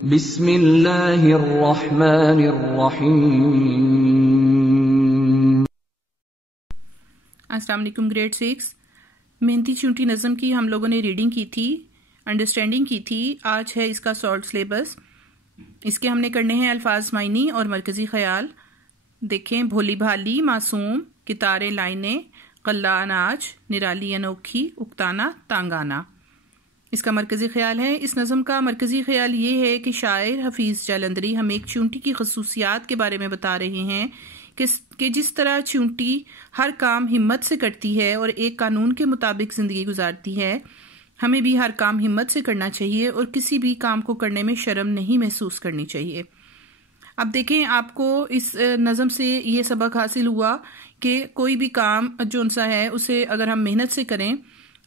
بسم اللہ الرحمن الرحیم۔ السلام علیکم گریڈ 6 محنتی چونٹی نظم کی ہم لوگوں نے ریڈنگ کی تھی، انڈرسٹینڈنگ کی تھی۔ آج ہے اس کا سالٹ سلیبس۔ اس کے ہم نے کرنے ہیں الفاظ معنی اور مرکزی خیال۔ دیکھیں، بھولی بھالی، معصوم، کتارے لائنیں، قلہ اناج، نرالی انوکھی، اکتانا تانگانا۔ اس کا مرکزی خیال ہے، اس نظم کا مرکزی خیال یہ ہے کہ شاعر حفیظ جالندھری ہمیں ایک چونٹی کی خصوصیات کے بارے میں بتا رہے ہیں کہ جس طرح چونٹی ہر کام ہمت سے کرتی ہے اور ایک قانون کے مطابق زندگی گزارتی ہے، ہمیں بھی ہر کام ہمت سے کرنا چاہیے اور کسی بھی کام کو کرنے میں شرم نہیں محسوس کرنی چاہیے۔ اب دیکھیں، آپ کو اس نظم سے یہ سبق حاصل ہوا کہ کوئی بھی کام جو سا ہے اسے اگر ہم محنت سے کریں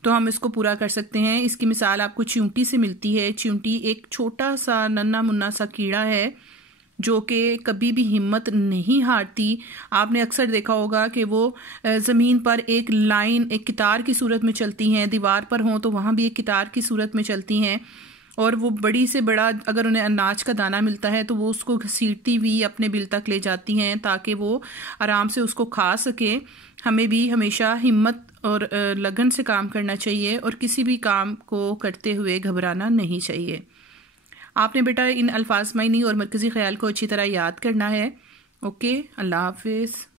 تو ہم اس کو پورا کر سکتے ہیں۔ اس کی مثال آپ کو چیونٹی سے ملتی ہے۔ چیونٹی ایک چھوٹا سا ننھا منا سا کیڑا ہے جو کہ کبھی بھی ہمت نہیں ہارتی۔ آپ نے اکثر دیکھا ہوگا کہ وہ زمین پر ایک لائن، ایک قطار کی صورت میں چلتی ہیں، دیوار پر ہوں تو وہاں بھی ایک قطار کی صورت میں چلتی ہیں، اور وہ بڑی سے بڑا اگر انہیں اناج کا دانہ ملتا ہے تو وہ اس کو گھسیٹتی ہوئی اپنے بل تک لے جاتی ہیں تاکہ وہ آرام سے اس کو کھا سکیں۔ ہمیں بھی ہمیشہ ہمت اور لگن سے کام کرنا چاہیے اور کسی بھی کام کو کرتے ہوئے گھبرانا نہیں چاہیے۔ آپ نے بیٹا ان الفاظ معنی اور مرکزی خیال کو اچھی طرح یاد کرنا ہے۔ اوکے، اللہ حافظ۔